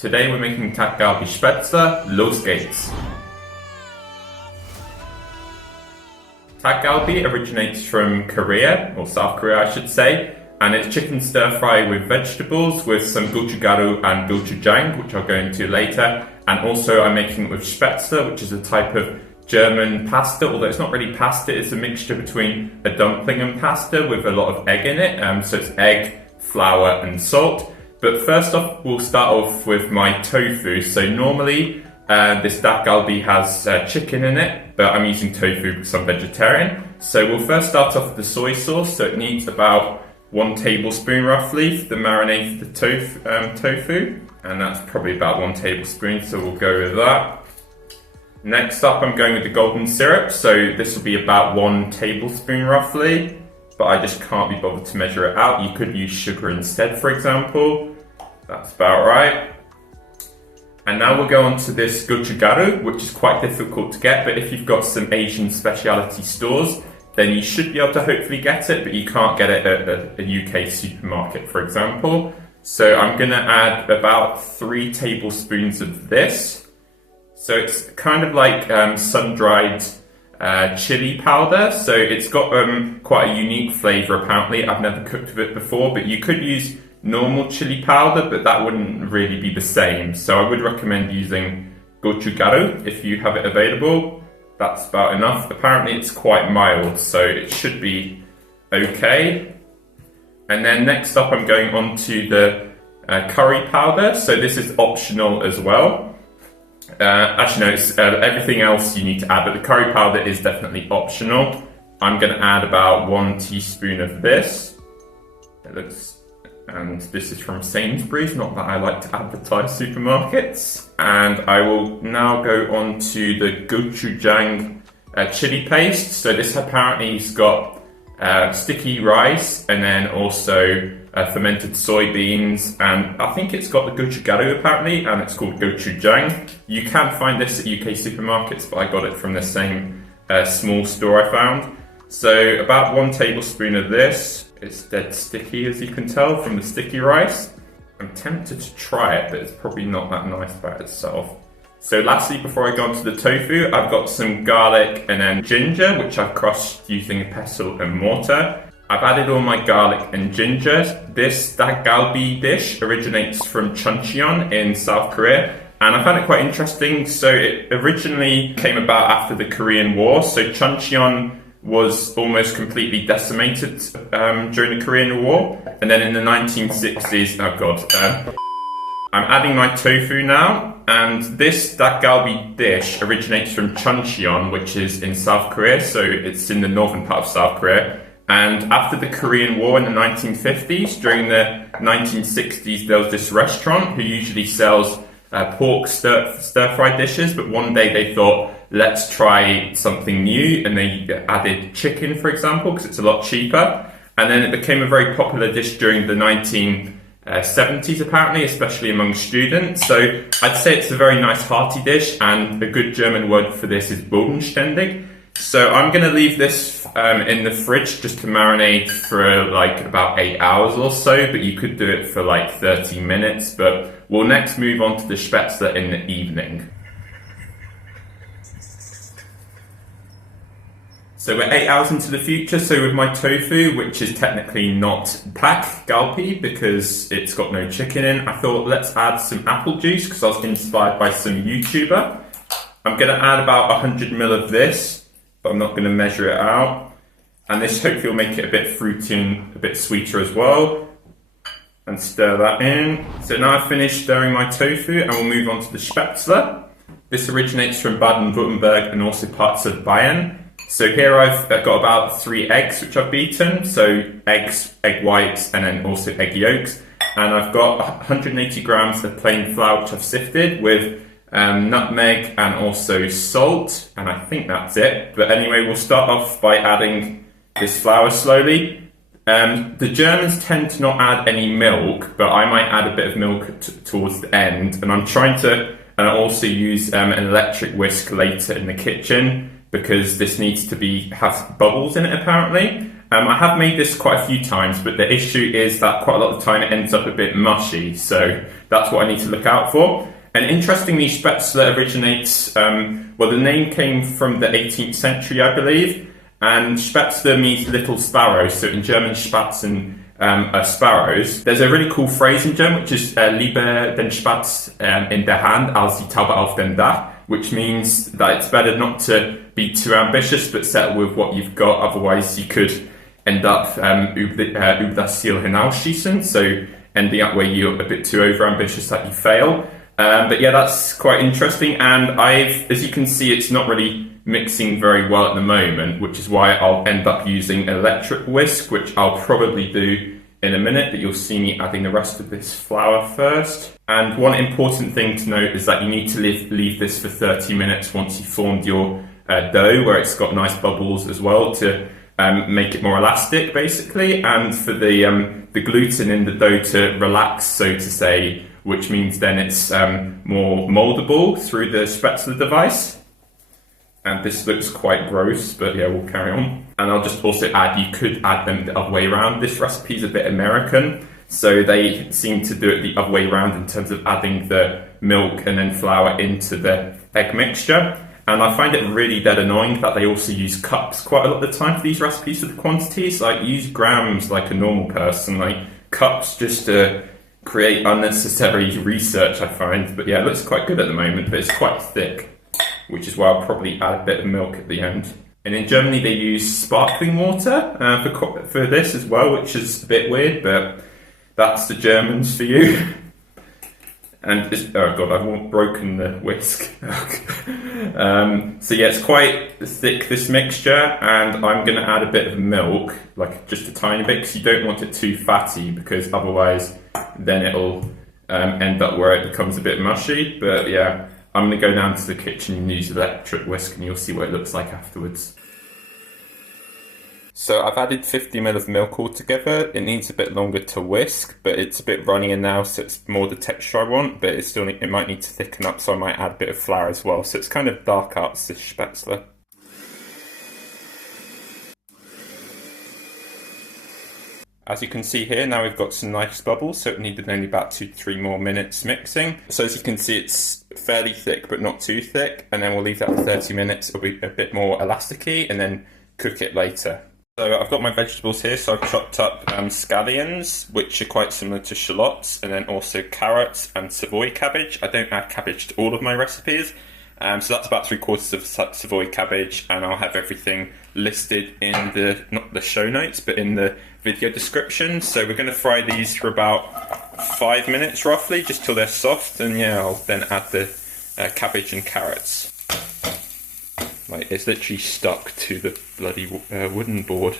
Today we're making Dakgalbi Spätzle. Los geht's! Dakgalbi originates from Korea, or South Korea I should say, and it's chicken stir fry with vegetables with some gochugaru and gochujang, which I'll go into later. And also I'm making it with Spätzle, which is a type of German pasta, although it's not really pasta, it's a mixture between a dumpling and pasta with a lot of egg in it. So it's egg, flour and salt. But first off, we'll start off with my tofu. So normally this Dakgalbi has chicken in it, but I'm using tofu because I'm vegetarian. So we'll first start off with the soy sauce. So it needs about 1 tablespoon roughly for the marinade for the tofu. And that's probably about 1 tablespoon, so we'll go with that. Next up, I'm going with the golden syrup. So this will be about 1 tablespoon roughly, but I just can't be bothered to measure it out. You could use sugar instead, for example. That's about right. And now we'll go on to this gochugaru, which is quite difficult to get, but if you've got some Asian specialty stores, then you should be able to hopefully get it, but you can't get it at a UK supermarket, for example. So I'm going to add about 3 tablespoons of this. So it's kind of like sun-dried chili powder. So it's got quite a unique flavour apparently. I've never cooked with it before, but you could use normal chili powder, but that wouldn't really be the same. So I would recommend using gochugaru if you have it available. That's about enough. Apparently it's quite mild, so it should be okay. And then next up I'm going on to the curry powder. So this is optional as well. Actually no, it's, everything else you need to add, but the curry powder is definitely optional. I'm going to add about 1 teaspoon of this. And this is from Sainsbury's, not that I like to advertise supermarkets. And I will now go on to the gochujang chili paste. So this apparently has got sticky rice and then also fermented soybeans, and I think it's got the gochugaru apparently, and it's called gochujang. You can find this at UK supermarkets, but I got it from the same small store I found. So about 1 tablespoon of this. It's dead sticky, as you can tell from the sticky rice. I'm tempted to try it, but it's probably not that nice by itself. So lastly, before I go on to the tofu, I've got some garlic and then ginger, which I've crushed using a pestle and mortar. I've added all my garlic and ginger. This Dakgalbi dish originates from Chuncheon in South Korea, and I found it quite interesting. So it originally came about after the Korean War. So Chuncheon was almost completely decimated during the Korean War, and then in the 1960s, I'm adding my tofu now, and this Dakgalbi dish originates from Chuncheon, which is in South Korea, so it's in the northern part of South Korea. And after the Korean War in the 1950s, during the 1960s, there was this restaurant who usually sells pork stir-fry dishes, but one day they thought, let's try something new, and they added chicken, for example, because it's a lot cheaper. And then it became a very popular dish during the 1970s, apparently, especially among students. So I'd say it's a very nice hearty dish, and a good German word for this is bodenständig. So I'm going to leave this in the fridge just to marinate for like about 8 hours or so, but you could do it for like 30 minutes. But we'll next move on to the Spätzle in the evening. So we're 8 hours into the future, so with my tofu, which is technically not Dakgalbi because it's got no chicken in, I thought let's add some apple juice because I was inspired by some YouTuber. I'm going to add about 100 ml of this, but I'm not going to measure it out. And this hopefully will make it a bit fruity and a bit sweeter as well. And stir that in. So now I've finished stirring my tofu, and we'll move on to the Spätzle. This originates from Baden-Württemberg and also parts of Bayern. So here I've got about 3 eggs which I've beaten. So eggs, egg whites, and then also egg yolks. And I've got 180 grams of plain flour which I've sifted with nutmeg and also salt, and I think that's it. But anyway, we'll start off by adding this flour slowly. The Germans tend to not add any milk, but I might add a bit of milk towards the end, and I'm trying to also use an electric whisk later in the kitchen because this needs to have bubbles in it apparently. I have made this quite a few times, but the issue is that quite a lot of the time it ends up a bit mushy, so that's what I need to look out for. And interestingly, Spätzle originates, well, the name came from the 18th century, I believe, and Spätzle means little sparrows, so in German Spatzen are sparrows. There's a really cool phrase in German, which is lieber den Spatz in der Hand als die Taube auf dem Dach, which means that it's better not to be too ambitious, but settle with what you've got, otherwise you could end up über das Ziel hinausschießen, so ending up where you're a bit too over-ambitious that you fail. But yeah, that's quite interesting, and as you can see, it's not really mixing very well at the moment, which is why I'll end up using an electric whisk, which I'll probably do in a minute, but you'll see me adding the rest of this flour first. And one important thing to note is that you need to leave this for 30 minutes once you've formed your dough, where it's got nice bubbles as well to make it more elastic, basically, and for the gluten in the dough to relax, so to say, which means then it's more moldable through the Spätzle device. And this looks quite gross, but yeah, we'll carry on. And I'll just also add, you could add them the other way around. This recipe is a bit American, so they seem to do it the other way around in terms of adding the milk and then flour into the egg mixture. And I find it really dead annoying that they also use cups quite a lot of the time for these recipes for the quantities. Like, use grams like a normal person, like cups just to create unnecessary research, I find. But yeah, it looks quite good at the moment, but it's quite thick, which is why I'll probably add a bit of milk at the end. And in Germany they use sparkling water for this as well, which is a bit weird, but that's the Germans for you. And oh god, I've broken the whisk. So yeah, it's quite thick, this mixture, and I'm going to add a bit of milk, like just a tiny bit, because you don't want it too fatty, because otherwise then it'll end up where it becomes a bit mushy. But yeah, I'm going to go down to the kitchen and use the electric whisk, and you'll see what it looks like afterwards. So I've added 50 ml of milk altogether. It needs a bit longer to whisk, but it's a bit runnier now, so it's more the texture I want, but it might need to thicken up, so I might add a bit of flour as well. So it's kind of dark arts, this Spätzle. As you can see here, now we've got some nice bubbles, so it needed only about 2 to 3 more minutes mixing. So as you can see, it's fairly thick, but not too thick, and then we'll leave that for 30 minutes. It'll be a bit more elasticy, and then cook it later. So I've got my vegetables here, so I've chopped up scallions, which are quite similar to shallots, and then also carrots and savoy cabbage. I don't add cabbage to all of my recipes, so that's about 3/4 of savoy cabbage, and I'll have everything listed in not the show notes, but in the video description. So we're going to fry these for about 5 minutes roughly, just till they're soft, and yeah, I'll then add the cabbage and carrots. Like, it's literally stuck to the bloody wooden board.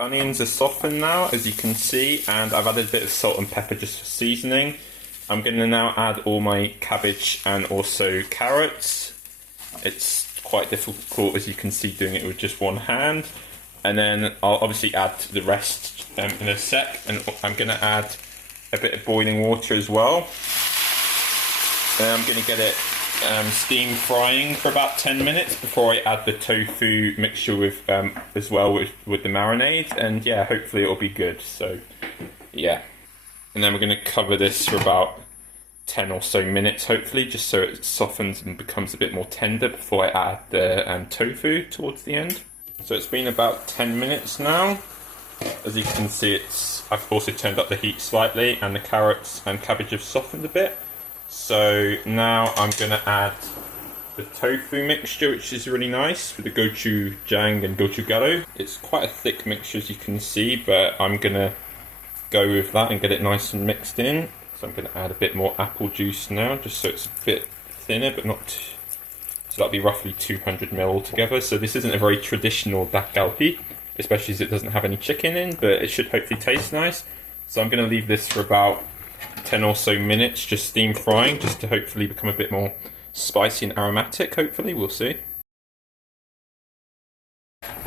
Onions are softened now, as you can see, and I've added a bit of salt and pepper just for seasoning. I'm going to now add all my cabbage and also carrots. It's quite difficult, as you can see, doing it with just one hand. And then I'll obviously add the rest in a sec, and I'm going to add a bit of boiling water as well. And I'm going to get it steam frying for about 10 minutes before I add the tofu mixture with as well with the marinade, and yeah, hopefully it'll be good. So yeah, and then we're going to cover this for about 10 or so minutes, hopefully, just so it softens and becomes a bit more tender before I add the tofu towards the end. So it's been about 10 minutes now. As you can see, I've also turned up the heat slightly, and the carrots and cabbage have softened a bit. So now I'm going to add the tofu mixture, which is really nice, with the gochujang and gochugaru. It's quite a thick mixture, as you can see, but I'm going to go with that and get it nice and mixed in. So I'm going to add a bit more apple juice now, just so it's a bit thinner, but not too. So that'll be roughly 200 ml altogether. So this isn't a very traditional Dakgalbi, especially as it doesn't have any chicken in, but it should hopefully taste nice. So I'm going to leave this for about 10 or so minutes, just steam frying, just to hopefully become a bit more spicy and aromatic, hopefully, we'll see.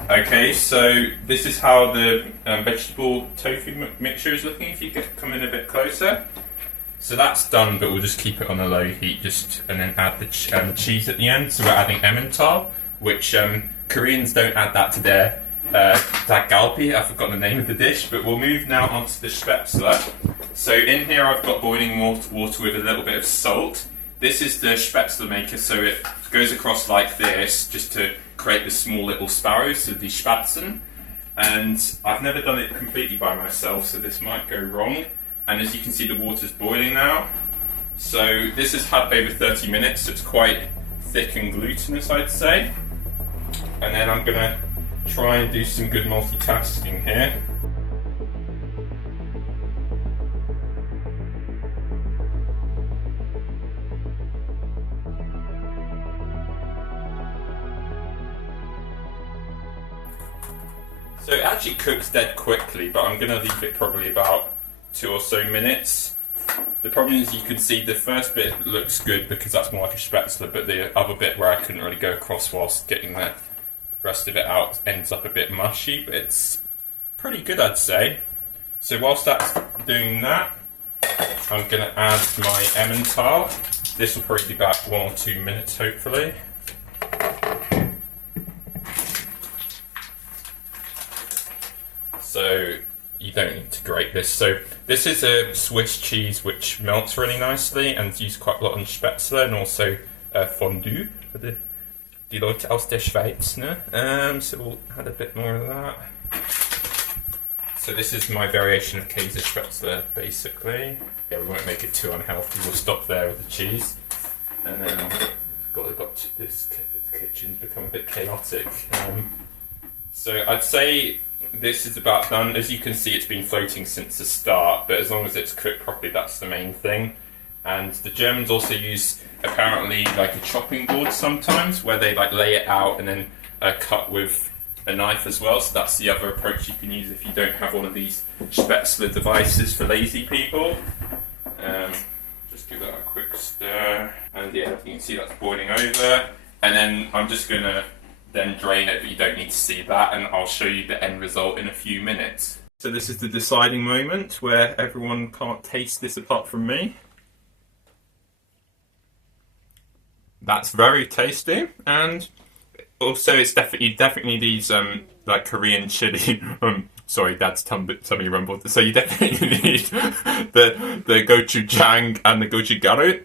Okay, so this is how the vegetable tofu mixture is looking if you come in a bit closer. So that's done, but we'll just keep it on a low heat, and then add the cheese at the end. So we're adding Emmental, which Koreans don't add that to their Dakgalbi. I've forgotten the name of the dish, but we'll move now onto the Spätzle. So in here I've got boiling water with a little bit of salt. This is the Spätzle maker, so it goes across like this just to create the small little sparrows, so the Spätzle. And I've never done it completely by myself, so this might go wrong. And as you can see, the water's boiling now. So this has had over 30 minutes, so it's quite thick and glutinous, I'd say. And then I'm gonna try and do some good multitasking here. So it actually cooks dead quickly, but I'm gonna leave it probably about 2 or so minutes. The problem is you can see the first bit looks good because that's more like a Spätzle, but the other bit where I couldn't really go across whilst getting the rest of it out ends up a bit mushy, but it's pretty good, I'd say. So whilst that's doing that, I'm going to add my Emmental. This will probably be about 1 or 2 minutes, hopefully. So you don't need to grate this. So this is a Swiss cheese which melts really nicely and is used quite a lot on Spätzle and also fondue for die Leute aus der Schweiz. Ne? So we'll add a bit more of that. So this is my variation of Käse Spätzle, basically. Yeah, we won't make it too unhealthy. We'll stop there with the cheese. And then got this kitchen's become a bit chaotic. So I'd say this is about done. As you can see, it's been floating since the start, but as long as it's cooked properly, that's the main thing. And the Germans also use, apparently, like a chopping board sometimes, where they like lay it out and then cut with a knife as well. So that's the other approach you can use if you don't have one of these Spätzle devices for lazy people. Just give that a quick stir, and yeah, you can see that's boiling over. And then I'm just gonna then drain it, but you don't need to see that, and I'll show you the end result in a few minutes. So this is the deciding moment where everyone can't taste this apart from me. That's very tasty, and also it's definitely these like Korean chili. Sorry, Dad's tummy rumbled. So you definitely need the gochujang and the gochugaru.